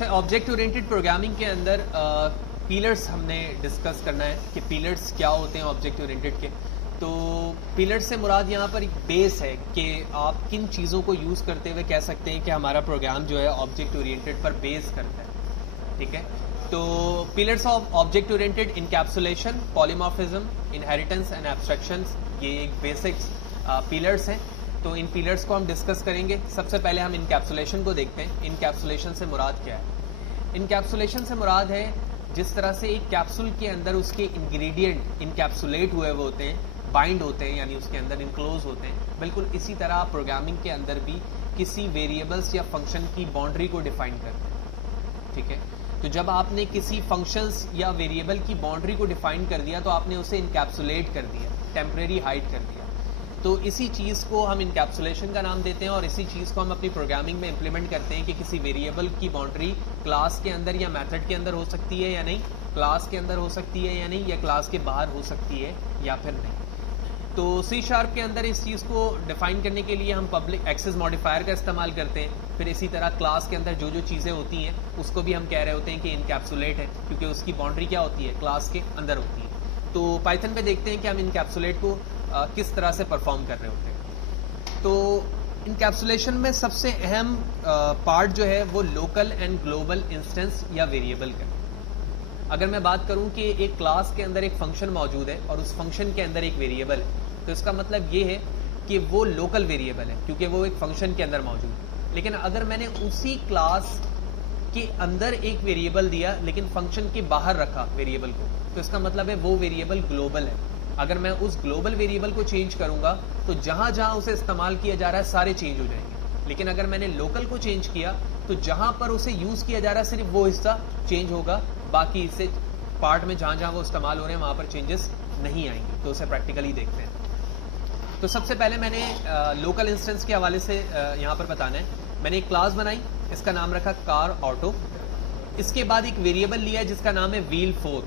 अच्छा, object oriented programming के अंदर पिलर्स हमने डिस्कस करना है कि पिलर्स क्या होते हैं ऑब्जेक्ट ओरिएंटेड के। तो पिलर्स से मुराद यहाँ पर एक बेस है कि आप किन चीज़ों को यूज़ करते हुए कह सकते हैं कि हमारा प्रोग्राम जो है ऑब्जेक्ट ओरिएंटेड पर बेस करता है। ठीक है, तो pillars of object oriented encapsulation, polymorphism, inheritance and abstractions, ये एक बेसिक्स पिलर्स हैं। तो इन पिलर्स को हम डिस्कस करेंगे। सबसे पहले हम इनकैप्सुलेशन को देखते हैं। इनकैप्सुलेशन से मुराद क्या है? इनकैप्सुलेशन से मुराद है जिस तरह से एक कैप्सूल के अंदर उसके इंग्रेडिएंट इनकैप्सुलेट हुए हुए होते हैं, बाइंड होते हैं, यानी उसके अंदर इनक्लोज होते हैं, बिल्कुल इसी तरह प्रोग्रामिंग के अंदर भी किसी वेरिएबल्स या फंक्शन की बाउंड्री को डिफाइन करते हैं। ठीक है, तो जब आपने किसी फंक्शंस या वेरिएबल की बाउंड्री को डिफाइन कर दिया तो आपने उसे इनकैप्सुलेट कर दिया, टेम्परेरी हाइड कर दिया। तो इसी चीज़ को हम इनकैप्सुलेशन का नाम देते हैं और इसी चीज़ को हम अपनी प्रोग्रामिंग में इम्प्लीमेंट करते हैं कि किसी वेरिएबल की बाउंड्री क्लास के अंदर या मेथड के अंदर हो सकती है या नहीं, क्लास के अंदर हो सकती है या नहीं, या क्लास के बाहर हो सकती है या फिर नहीं। तो C# के अंदर इस चीज़ को डिफाइन करने के लिए हम पब्लिक एक्सेस मॉडिफायर का इस्तेमाल करते हैं। फिर इसी तरह क्लास के अंदर जो जो चीज़ें होती हैं उसको भी हम कह रहे होते हैं कि इनकैप्सुलेट है, क्योंकि उसकी बाउंड्री क्या होती है, क्लास के अंदर होती है। तो पाइथन पे देखते हैं कि हम इनकैप्सुलेट को किस तरह से परफॉर्म कर रहे होते हैं। तो इनकैप्सुलेशन में सबसे अहम पार्ट जो है वो लोकल एंड ग्लोबल इंस्टेंस या वेरिएबल का। अगर मैं बात करूं कि एक क्लास के अंदर एक फंक्शन मौजूद है और उस फंक्शन के अंदर एक वेरिएबल है, तो इसका मतलब ये है कि वो लोकल वेरिएबल है क्योंकि वो एक फंक्शन के अंदर मौजूद है। लेकिन अगर मैंने उसी क्लास के अंदर एक वेरिएबल दिया लेकिन फंक्शन के बाहर रखा वेरिएबल को, तो इसका मतलब है वो वेरिएबल ग्लोबल है। अगर मैं उस ग्लोबल वेरिएबल को चेंज करूंगा तो जहां जहां उसे इस्तेमाल किया जा रहा है सारे चेंज हो जाएंगे। लेकिन अगर मैंने लोकल को चेंज किया तो जहां पर उसे यूज किया जा रहा है सिर्फ वो हिस्सा चेंज होगा, बाकी इसे पार्ट में जहां जहां वो इस्तेमाल हो रहे हैं वहां पर चेंजेस नहीं आएंगे। तो उसे प्रैक्टिकली देखते हैं। तो सबसे पहले मैंने लोकल इंस्टेंस के हवाले से यहाँ पर बताना है। मैंने एक क्लास बनाई, इसका नाम रखा कार ऑटो। इसके बाद एक वेरिएबल लिया जिसका नाम है व्हील 4।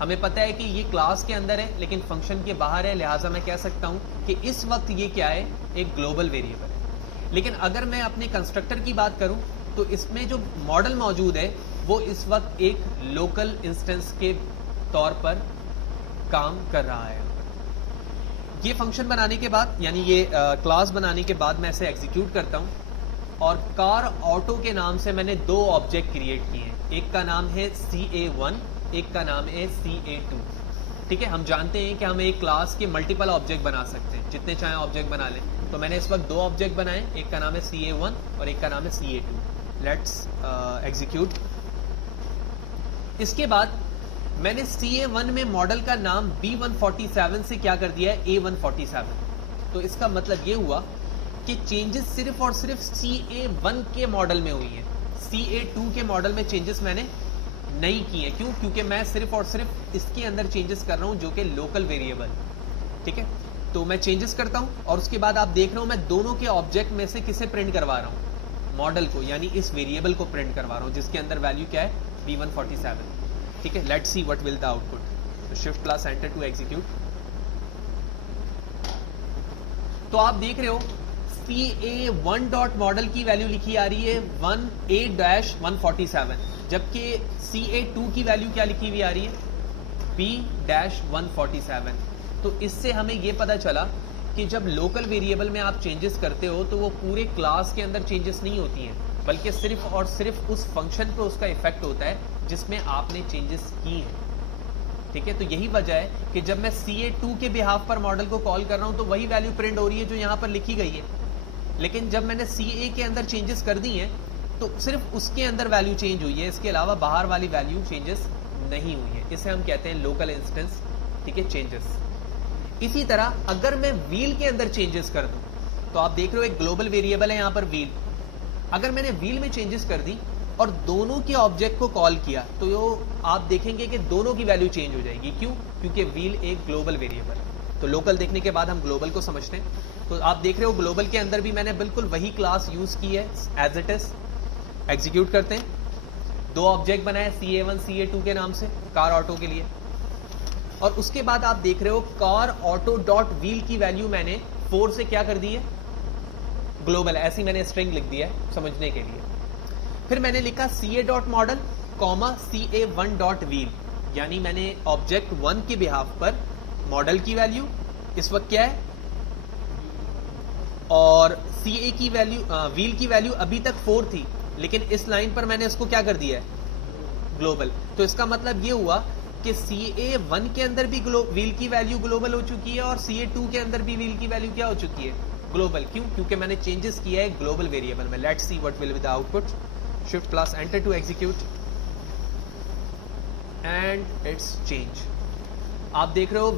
हमें पता है कि ये क्लास के अंदर है लेकिन फंक्शन के बाहर है, लिहाजा मैं कह सकता हूं कि इस वक्त ये क्या है, एक ग्लोबल वेरिएबल है। लेकिन अगर मैं अपने कंस्ट्रक्टर की बात करूं तो इसमें जो मॉडल मौजूद है वो इस वक्त एक लोकल इंस्टेंस के तौर पर काम कर रहा है। ये फंक्शन बनाने के बाद, यानी ये क्लास बनाने के बाद मैं इसे एग्जीक्यूट करता हूं और कार ऑटो के नाम से मैंने दो ऑब्जेक्ट क्रिएट किए हैं। एक का नाम है CA1, एक का नाम है CA2। ठीक है, हम जानते हैं कि हम एक क्लास के मल्टीपल ऑब्जेक्ट बना सकते हैं, जितने चाहे ऑब्जेक्ट बना लें। तो मैंने इस वक्त दो ऑब्जेक्ट बनाए, एक का नाम है CA1 और एक का नाम है CA2। Let's execute. इसके बाद मैंने CA1 में मॉडल का नाम B147 से क्या कर दिया है, A147। तो इसका मतलब ये हुआ कि चेंजेस सिर्फ और सिर्फ CA1 के मॉडल में हुई है, CA2 के मॉडल में चेंजेस मैंने नहीं की है। क्यों? क्योंकि मैं सिर्फ और सिर्फ इसके अंदर चेंजेस कर रहा हूं जो कि लोकल वेरिएबल। ठीक है, तो मैं चेंजेस करता हूं और उसके बाद आप देख रहे हो मैं दोनों के ऑब्जेक्ट में से किसे प्रिंट करवा रहा हूं, मॉडल को, यानी इस वेरिएबल को प्रिंट करवा रहा हूं जिसके अंदर वैल्यू क्या है, B147। ठीक है, let's see what will the output. Shift plus enter to execute. तो आप देख रहे हो CA1 डॉट मॉडल की वैल्यू लिखी आ रही है 1A-147, जबकि CA2 की वैल्यू क्या लिखी हुई आ रही है, B-147। तो इससे हमें यह पता चला कि जब लोकल वेरिएबल में आप चेंजेस करते हो तो वो पूरे क्लास के अंदर चेंजेस नहीं होती हैं, बल्कि सिर्फ और सिर्फ उस फंक्शन पे उसका इफेक्ट होता है जिसमें आपने चेंजेस की हैं। ठीक है, तो यही वजह है कि जब मैं CA2 के बिहाफ पर मॉडल को कॉल कर रहा हूं तो वही वैल्यू प्रिंट हो रही है जो यहां पर लिखी गई है। लेकिन जब मैंने CA के अंदर चेंजेस कर दी हैं तो सिर्फ उसके अंदर वैल्यू चेंज हुई है, इसके अलावा बाहर वाली वैल्यू चेंजेस नहीं हुई है। इसे हम कहते हैं लोकल इंस्टेंस। ठीक है, चेंजेस। इसी तरह अगर मैं व्हील के अंदर चेंजेस कर दूं तो आप देख रहे हो एक ग्लोबल वेरिएबल है यहां पर व्हील। अगर मैंने व्हील में चेंजेस कर दी और दोनों के ऑब्जेक्ट को कॉल किया तो आप देखेंगे कि दोनों की वैल्यू चेंज हो जाएगी। क्यों? क्योंकि व्हील एक ग्लोबल वेरिएबल है। तो लोकल देखने के बाद हम ग्लोबल को समझते हैं। तो आप देख रहे हो ग्लोबल के अंदर भी मैंने बिल्कुल वही क्लास यूज की है एज इट इज। एग्जीक्यूट करते हैं। दो ऑब्जेक्ट बनाए CA1 CA2 के नाम से कार ऑटो के लिए, और उसके बाद आप देख रहे हो कार ऑटो डॉट व्हील की वैल्यू मैंने 4 से क्या कर दी है, ग्लोबल। ऐसी मैंने स्ट्रिंग लिख दिया है समझने के लिए। फिर मैंने लिखा CA dot model comma CA1 dot wheel, यानी मैंने ऑब्जेक्ट 1 के बिहाफ पर मॉडल की वैल्यू इस वक्त क्या है और CA की वैल्यू व्हील की वैल्यू अभी तक 4 थी, लेकिन इस लाइन पर मैंने इसको क्या कर दिया है ग्लोबल। तो इसका मतलब ये हुआ कि CA1 के अंदर भी व्हील की वैल्यू ग्लोबल हो चुकी है और CA2 के अंदर भी व्हील की वैल्यू क्या हो चुकी है ग्लोबल। क्यों? क्योंकि मैंने चेंजेस किया है ग्लोबल वेरिएबल में। Let's see what will be the output. Shift plus enter to execute and it's change. आप देख रहे हो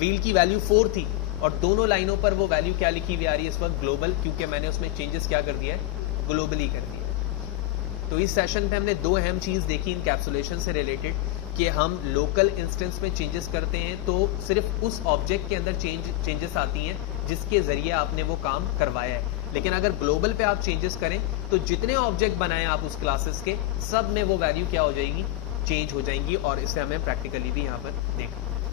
व्हील की वैल्यू 4 थी और दोनों लाइनों पर वो वैल्यू क्या लिखी हुई आ रही है इस वक्त ग्लोबल, क्योंकि मैंने उसमें चेंजेस क्या कर दिया है ग्लोबली कर दिया। तो इस सेशन पे हमने दो अहम चीज देखी इनकैप्सुलेशन से रिलेटेड कि हम लोकल इंस्टेंस में चेंजेस करते हैं तो सिर्फ उस ऑब्जेक्ट के अंदर चेंजेस आती हैं जिसके जरिए आपने वो काम करवाया है, लेकिन अगर ग्लोबल पे आप चेंजेस करें तो जितने ऑब्जेक्ट बनाए आप उस क्लासेस के सब में वो वैल्यू क्या हो जाएगी चेंज हो जाएंगी। और इसे हमें प्रैक्टिकली भी यहाँ पर देखा।